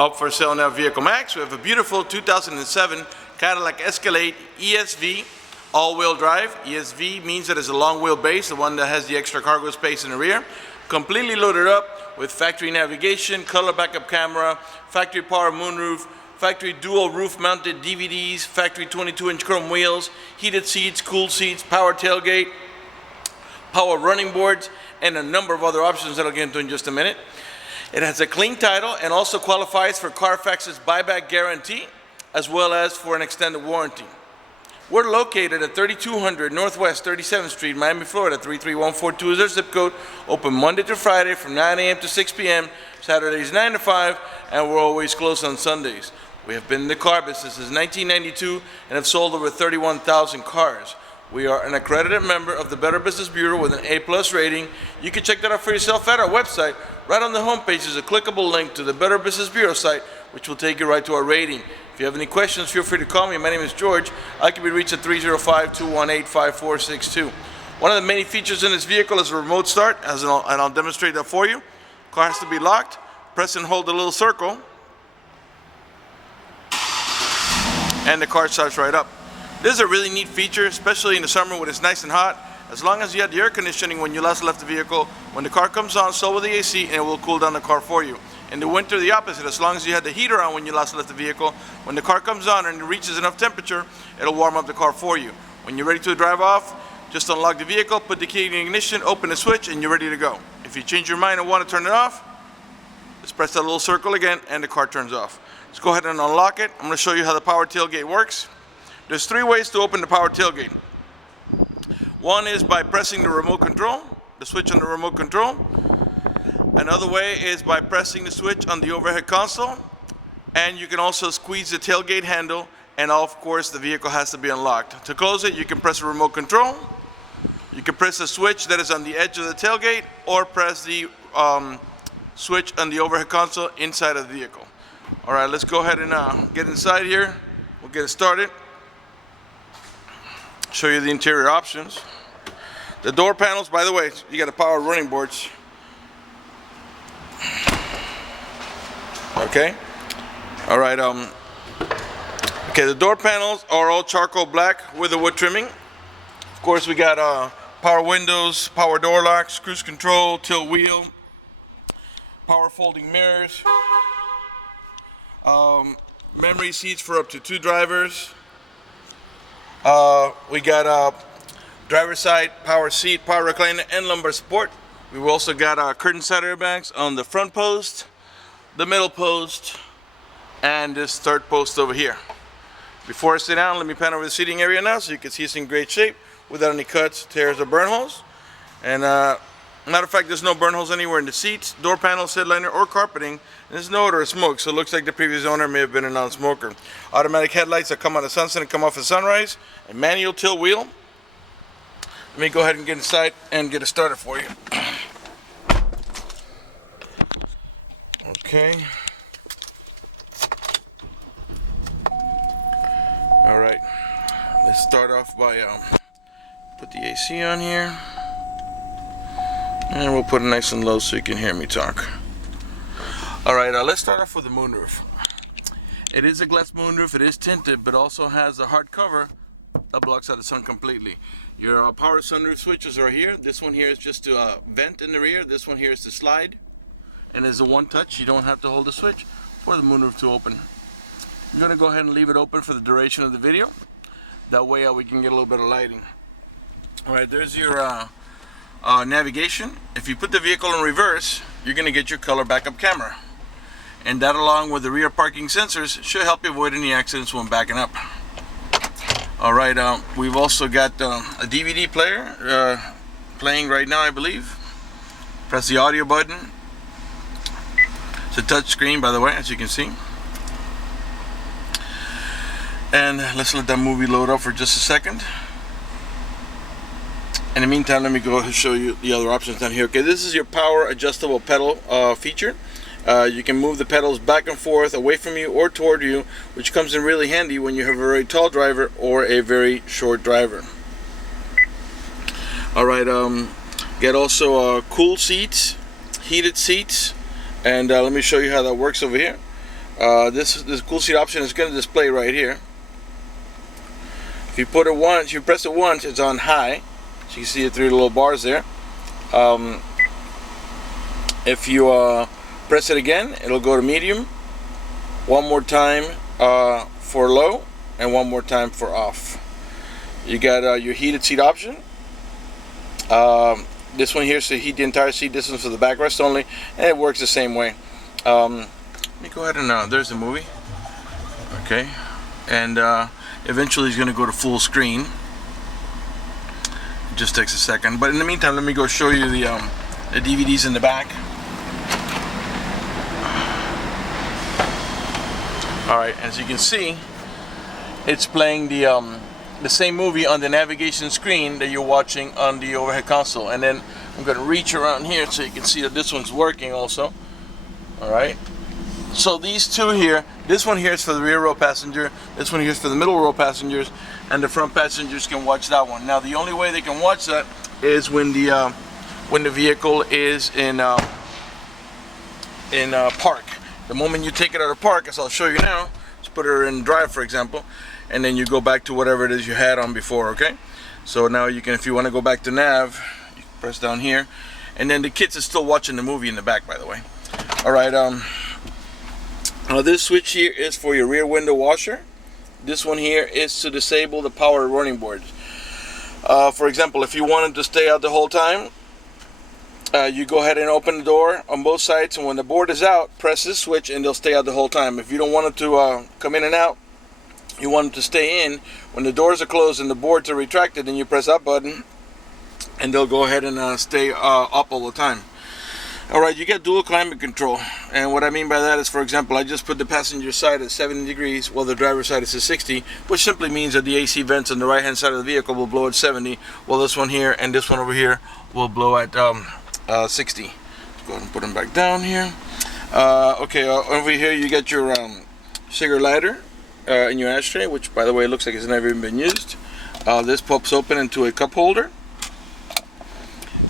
Up for sale now, Vehiclemax. We have a beautiful 2007 Cadillac Escalade ESV all-wheel drive. ESV means that it's a long wheelbase, the one that has the extra cargo space in the rear. Completely loaded up with factory navigation, color backup camera, factory power moonroof, factory dual roof mounted DVDs, factory 22-inch chrome wheels, heated seats, cooled seats, power tailgate, power running boards, and a number of other options that I'll get into in just a minute. It has a clean title and also qualifies for Carfax's buyback guarantee, as well as for an extended warranty. We're located at 3200 Northwest 37th Street, Miami, Florida, 33142 is our zip code. Open Monday to Friday from 9 a.m. to 6 p.m., Saturdays 9 to 5, and we're always closed on Sundays. We have been in the car business since 1992 and have sold over 31,000 cars. We are an accredited member of the Better Business Bureau with an A+ rating. You can check that out for yourself at our website. Right on the homepage is a clickable link to the Better Business Bureau site, which will take you right to our rating. If you have any questions, feel free to call me. My name is George. I can be reached at 305-218-5462. One of the many features in this vehicle is a remote start, and I'll demonstrate that for you. Car has to be locked. Press and hold the little circle, and the car starts right up. This is a really neat feature, especially in the summer when it's nice and hot. As long as you had the air conditioning when you last left the vehicle, when the car comes on, so will the AC, and it will cool down the car for you. In the winter, the opposite. As long as you had the heater on when you last left the vehicle, when the car comes on and it reaches enough temperature, it'll warm up the car for you. When you're ready to drive off, just unlock the vehicle, put the key in the ignition, open the switch, and you're ready to go. If you change your mind and want to turn it off, just press that little circle again, and the car turns off. Let's go ahead and unlock it. I'm going to show you how the power tailgate works. There's three ways to open the power tailgate. One is by pressing the remote control, the switch on the remote control. Another way is by pressing the switch on the overhead console. And you can also squeeze the tailgate handle, and of course the vehicle has to be unlocked. To close it, you can press the remote control. You can press the switch that is on the edge of the tailgate, or press the switch on the overhead console inside of the vehicle. All right, let's go ahead and get inside here. We'll get it started. Show you the interior options. The door panels, by the way, you got the power running boards. Okay. All right. Okay, the door panels are all charcoal black with the wood trimming. Of course, we got power windows, power door locks, cruise control, tilt wheel, power folding mirrors, memory seats for up to 2 drivers. We got driver's side power seat, power recliner, and lumbar support. We've also got curtain side airbags on the front post, the middle post, and this third post over here. Before I sit down, let me pan over the seating area now so you can see it's in great shape without any cuts, tears, or burn holes. And matter of fact, there's no burn holes anywhere in the seats, door panels, headliner, or carpeting. And there's no odor of smoke, so it looks like the previous owner may have been a non-smoker. Automatic headlights that come on at sunset and come off at sunrise. A manual tilt wheel. Let me go ahead and get inside and get it started for you. Okay. All right. Let's start off by put the AC on here. And we'll put it nice and low so you can hear me talk. Alright, let's start off with the moonroof. It is a glass moonroof, it is tinted, but also has a hard cover that blocks out the sun completely. Your power sunroof switches are here. This one here is just to vent in the rear. This one here is to slide. And as a one touch, you don't have to hold the switch for the moonroof to open. I'm going to go ahead and leave it open for the duration of the video. That way we can get a little bit of lighting. Alright, there's your navigation. If you put the vehicle in reverse, you're going to get your color backup camera, and that, along with the rear parking sensors, should help you avoid any accidents when backing up. Alright, we've also got a DVD player playing right now, I believe. Press the audio button. It's a touch screen, by the way, as you can see. And let's let that movie load up for just a second. In the meantime, let me go ahead and show you the other options down here. Okay, this is your power adjustable pedal feature. You can move the pedals back and forth, away from you or toward you, which comes in really handy when you have a very tall driver or a very short driver. Alright, get also cool seats, heated seats, and let me show you how that works over here. This cool seat option is going to display right here. If you put it once, you press it once, it's on high, so you see the three little bars there. If you press it again, it'll go to medium. One more time for low, and one more time for off. You got your heated seat option. This one here is to heat the entire seat. This one's for the backrest only, and it works the same way. Let me go ahead and there's the movie. Okay, and eventually it's going to go to full screen. It just takes a second, but in the meantime, let me go show you the DVDs in the back. All right, as you can see, it's playing the same movie on the navigation screen that you're watching on the overhead console. And then I'm going to reach around here so you can see that this one's working also. All right. So these two here, this one here is for the rear row passenger, this one here is for the middle row passengers, and the front passengers can watch that one. Now the only way they can watch that is when the vehicle is in park. The moment you take it out of park, as I'll show you now, let's put her in drive, for example, and then you go back to whatever it is you had on before. Okay, so now you can, if you want to go back to nav, you press down here, and then the kids are still watching the movie in the back, by the way. All right, this switch here is for your rear window washer. This one here is to disable the power running boards. For example, if you wanted to stay out the whole time, you go ahead and open the door on both sides, and when the board is out, press this switch and they'll stay out the whole time. If you don't want it to come in and out, you want it to stay in, when the doors are closed and the boards are retracted, then you press that button and they'll go ahead and stay up all the time. Alright, you get dual climate control, and what I mean by that is, for example, I just put the passenger side at 70 degrees while the driver's side is at 60, which simply means that the AC vents on the right hand side of the vehicle will blow at 70, while this one here and this one over here will blow at 60. Let's go ahead and put them back down here. Okay, over here you get your cigarette lighter in your ashtray, which by the way looks like it's never even been used. This pops open into a cup holder.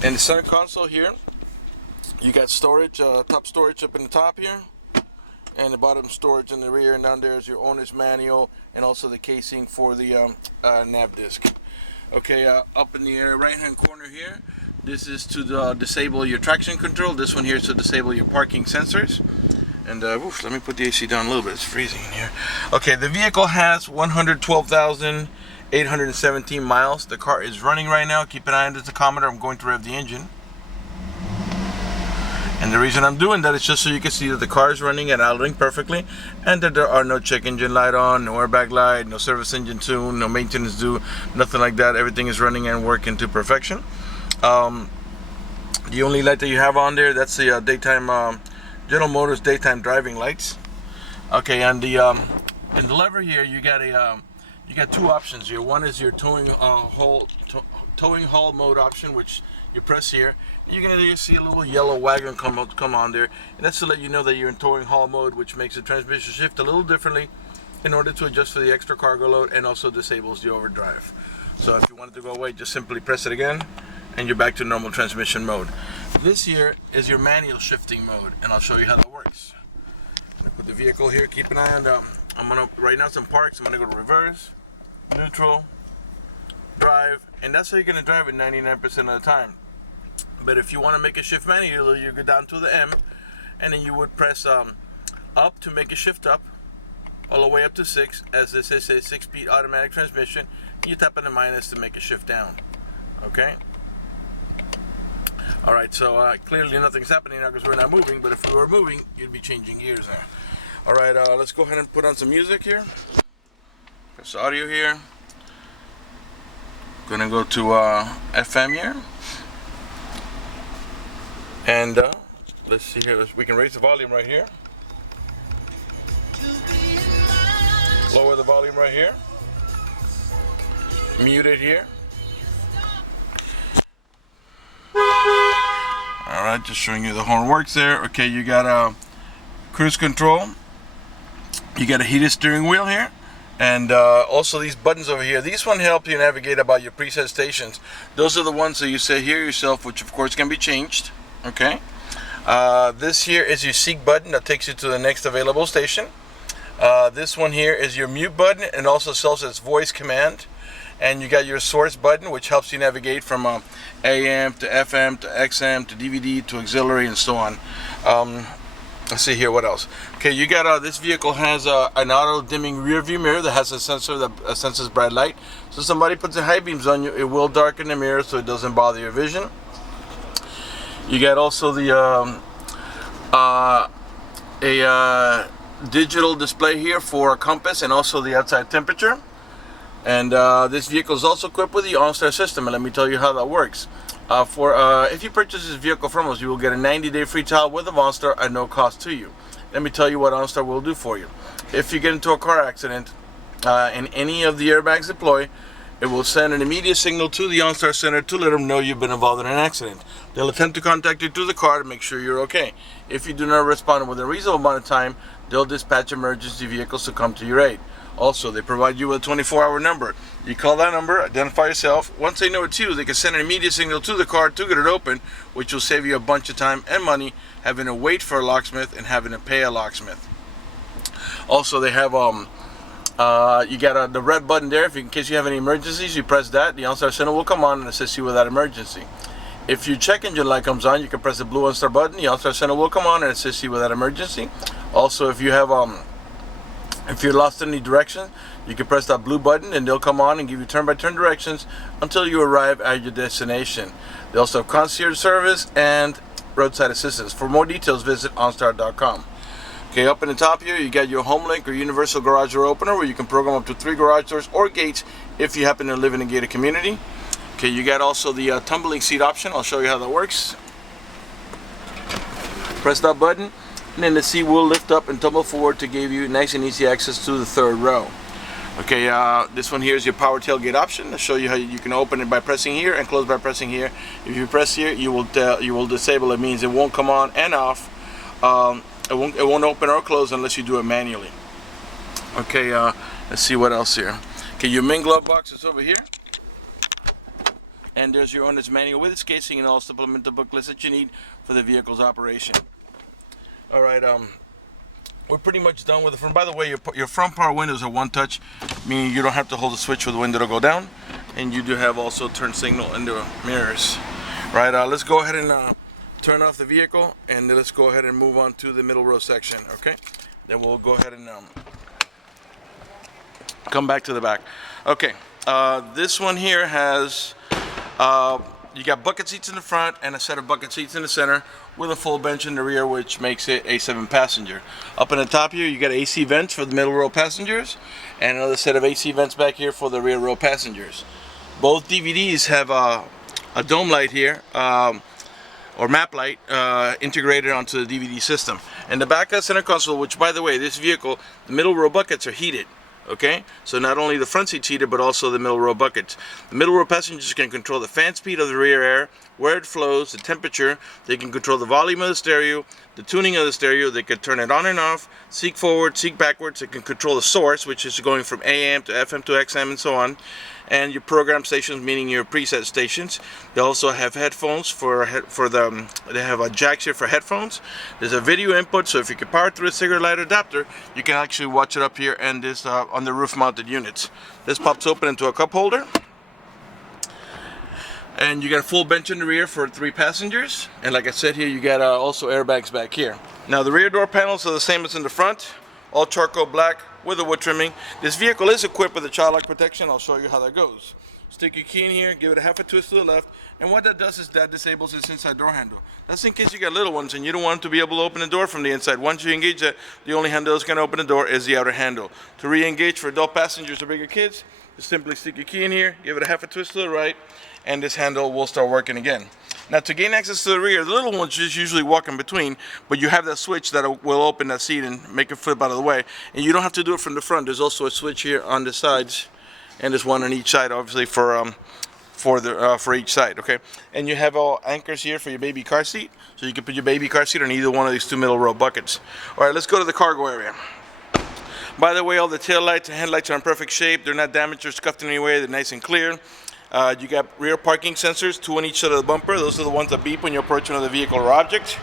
And the center console here, you got storage, top storage up in the top here, and the bottom storage in the rear, and down there is your owner's manual and also the casing for the nav disc. Okay, up in the right hand corner here, this is to disable your traction control. This one here is to disable your parking sensors. And let me put the AC down a little bit, it's freezing in here. Okay, the vehicle has 112,817 miles. The car is running right now. Keep an eye on the tachometer. I'm going to rev the engine. And the reason I'm doing that is just so you can see that the car is running and idling perfectly, and that there are no check engine light on, no airbag light, no service engine tune, no maintenance due, nothing like that. Everything is running and working to perfection. The only light that you have on there, that's the daytime General Motors daytime driving lights. Okay, and the in the lever here you got two options here. One is your towing haul mode option, which you press here. You're gonna see a little yellow wagon come on there, and that's to let you know that you're in towing haul mode, which makes the transmission shift a little differently in order to adjust for the extra cargo load, and also disables the overdrive. So if you want it to go away, just simply press it again and you're back to normal transmission mode. This here is your manual shifting mode, and I'll show you how that works. I'm gonna put the vehicle here, keep an eye on right now it's in park, so I'm gonna go to reverse, neutral, drive, and that's how you're gonna drive it 99% of the time. But if you want to make a shift manually, you go down to the M, and then you would press up to make a shift up, all the way up to 6, as this is a 6-speed automatic transmission. You tap on the minus to make a shift down. Okay? Alright, so clearly nothing's happening now because we're not moving, but if we were moving, you'd be changing gears there. Alright, let's go ahead and put on some music here. Press audio here. Gonna go to FM here. And let's see here, we can raise the volume right here. Lower the volume right here. Mute it here. Alright, just showing you the horn works there. Okay, you got cruise control. You got a heated steering wheel here. And also these buttons over here. These one help you navigate about your preset stations. Those are the ones that you set here yourself, which of course can be changed. Okay. This here is your seek button that takes you to the next available station. This one here is your mute button and also serves as voice command. And you got your source button, which helps you navigate from AM to FM to XM to DVD to auxiliary and so on. Let's see here, what else? Okay, you got this vehicle has an auto dimming rear view mirror that has a sensor that senses bright light. So somebody puts the high beams on you, it will darken the mirror so it doesn't bother your vision. You got also the digital display here for a compass and also the outside temperature. And this vehicle is also equipped with the OnStar system, and let me tell you how that works. If you purchase this vehicle from us, you will get a 90-day free trial with OnStar at no cost to you. Let me tell you what OnStar will do for you. If you get into a car accident and any of the airbags deploy, it will send an immediate signal to the OnStar center to let them know you've been involved in an accident. They'll attempt to contact you through the car to make sure you're okay. If you do not respond within a reasonable amount of time, they'll dispatch emergency vehicles to come to your aid. Also, they provide you with a 24-hour number. You call that number, identify yourself. Once they know it's you, they can send an immediate signal to the car to get it open, which will save you a bunch of time and money having to wait for a locksmith and having to pay a locksmith. Also, they have you got the red button there. In case you have any emergencies, you press that. The OnStar center will come on and assist you with that emergency. If your check engine light comes on, you can press the blue OnStar button. The OnStar center will come on and assist you with that emergency. Also, if you have if you're lost in any direction, you can press that blue button and they'll come on and give you turn-by-turn directions until you arrive at your destination. They also have concierge service and roadside assistance. For more details, visit OnStar.com. Okay, up in the top here, you got your HomeLink or Universal Garage Door Opener, where you can program up to 3 garage doors or gates if you happen to live in a gated community. Okay, you got also the tumbling seat option. I'll show you how that works. Press that button, and then the seat will lift up and tumble forward to give you nice and easy access to the 3rd row. Okay, this one here is your power tailgate option. I'll show you how you can open it by pressing here and close by pressing here. If you press here, you will disable. It means it won't come on and off. It won't open or close unless you do it manually. Okay, let's see what else here. Okay, your main glove box is over here. And there's your owner's manual with its casing and all supplemental booklets that you need for the vehicle's operation. All right, we're pretty much done with the front. By the way, your front power windows are one touch, meaning you don't have to hold the switch for the window to go down. And you do have also turn signal in the mirrors. Right, let's go ahead and turn off the vehicle, and then let's go ahead and move on to the middle row section. Okay, then we'll go ahead and come back to the back. Okay, this one here has you got bucket seats in the front and a set of bucket seats in the center with a full bench in the rear, which makes it a 7-passenger. Up in the top here, you got AC vents for the middle row passengers and another set of AC vents back here for the rear row passengers. Both DVDs have a dome light here, or map light, integrated onto the DVD system. And the back of the center console, which, by the way, this vehicle, the middle row buckets are heated. Okay, so not only the front seat's heated, but also the middle row buckets. The middle row passengers can control the fan speed of the rear air, where it flows, the temperature. They can control the volume of the stereo, the tuning of the stereo. They can turn it on and off, seek forward, seek backwards. They can control the source, which is going from AM to FM to XM and so on. And your program stations, meaning your preset stations. They also have headphones they have jacks here for headphones. There's a video input, so if you can power through a cigarette light adapter, you can actually watch it up here and this on the roof mounted units. This pops open into a cup holder. And you got a full bench in the rear for 3 passengers. And like I said here, you got also airbags back here. Now the rear door panels are the same as in the front, all charcoal black with a wood trimming. This vehicle is equipped with a child lock protection. I'll show you how that goes. Stick your key in here, give it a half a twist to the left, and what that does is that disables this inside door handle. That's in case you got little ones and you don't want them to be able to open the door from the inside. Once you engage that, the only handle that's going to open the door is the outer handle. To re-engage for adult passengers or bigger kids, just simply stick your key in here, give it a half a twist to the right, and this handle will start working again. Now, to gain access to the rear, the little ones just usually walk in between, but you have that switch that will open that seat and make it flip out of the way. And you don't have to do it from the front. There's also a switch here on the sides, and there's one on each side, obviously for each side. Okay, and you have all anchors here for your baby car seat, so you can put your baby car seat on either one of these 2 middle row buckets. All right, let's go to the cargo area. By the way, all the tail lights and headlights are in perfect shape. They're not damaged or scuffed in any way. They're nice and clear. You got rear parking sensors, 2 on each side of the bumper. Those are the ones that beep when you approach another vehicle or object.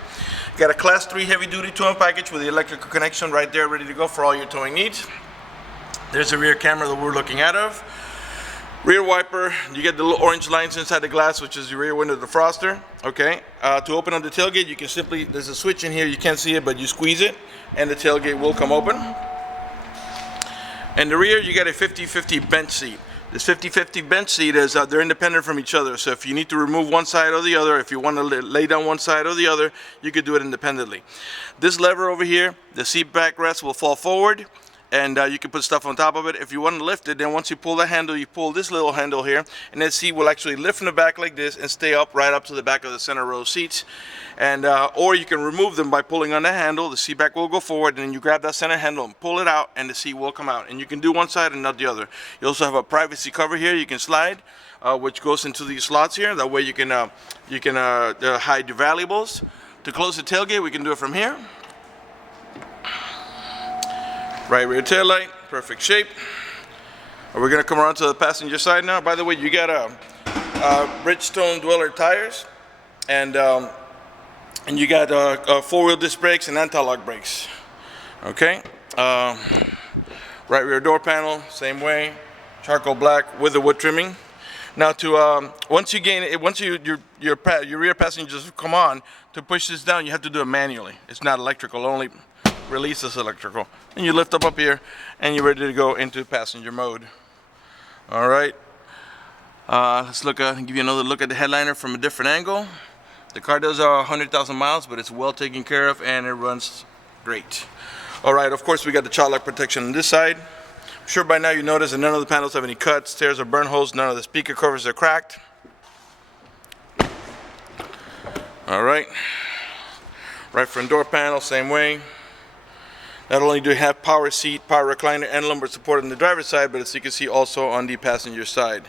Got a Class 3 heavy-duty towing package with the electrical connection right there, ready to go for all your towing needs. There's the rear camera that we're looking out of. Rear wiper, you get the little orange lines inside the glass, which is the rear window defroster. Okay, to open up the tailgate, you can simply, there's a switch in here, you can't see it, but you squeeze it, and the tailgate will come open. And the rear, you got a 50-50 bench seat. This 50-50 bench seat is, they're independent from each other, so if you need to remove one side or the other, if you want to lay down one side or the other, you could do it independently. This lever over here, the seat backrest will fall forward, and you can put stuff on top of it. If you want to lift it, then once you pull the handle, you pull this little handle here, and that seat will actually lift from the back like this and stay up right up to the back of the center row seats. And or you can remove them by pulling on the handle. The seat back will go forward, and then you grab that center handle and pull it out, and the seat will come out. And you can do one side and not the other. You also have a privacy cover here you can slide, which goes into these slots here. That way you can hide your valuables. To close the tailgate, we can do it from here. Right rear tail light, perfect shape. We're gonna come around to the passenger side now. By the way, you got a Bridgestone Dweller tires, and you got four-wheel disc brakes and anti-lock brakes. Okay. Right rear door panel, same way, charcoal black with the wood trimming. Now, once your rear passengers come on, to push this down, you have to do it manually. It's not electrical, only release this electrical. And you lift up here, and you're ready to go into passenger mode. All right. Let's give you another look at the headliner from a different angle. The car does 100,000 miles, but it's well taken care of, and it runs great. All right, of course, we got the child lock protection on this side. I'm sure by now you notice that none of the panels have any cuts, tears, or burn holes. None of the speaker covers are cracked. All right. Right front door panel, same way. Not only do you have power seat, power recliner, and lumbar support on the driver's side, but as you can see also on the passenger side.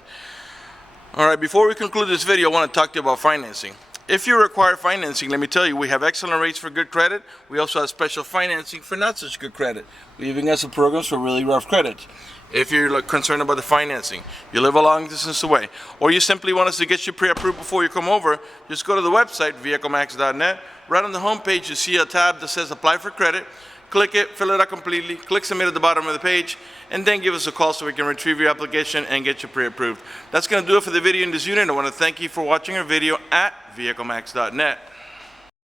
All right, before we conclude this video, I want to talk to you about financing. If you require financing, let me tell you, we have excellent rates for good credit. We also have special financing for not such good credit. We even got some programs for really rough credit. If you're concerned about the financing, you live a long distance away, or you simply want us to get you pre-approved before you come over, just go to the website, vehiclemax.net. Right on the home page, you see a tab that says Apply for Credit. Click it, fill it out completely, click Submit at the bottom of the page, and then give us a call so we can retrieve your application and get you pre-approved. That's going to do it for the video in this unit. I want to thank you for watching our video at vehiclemax.net.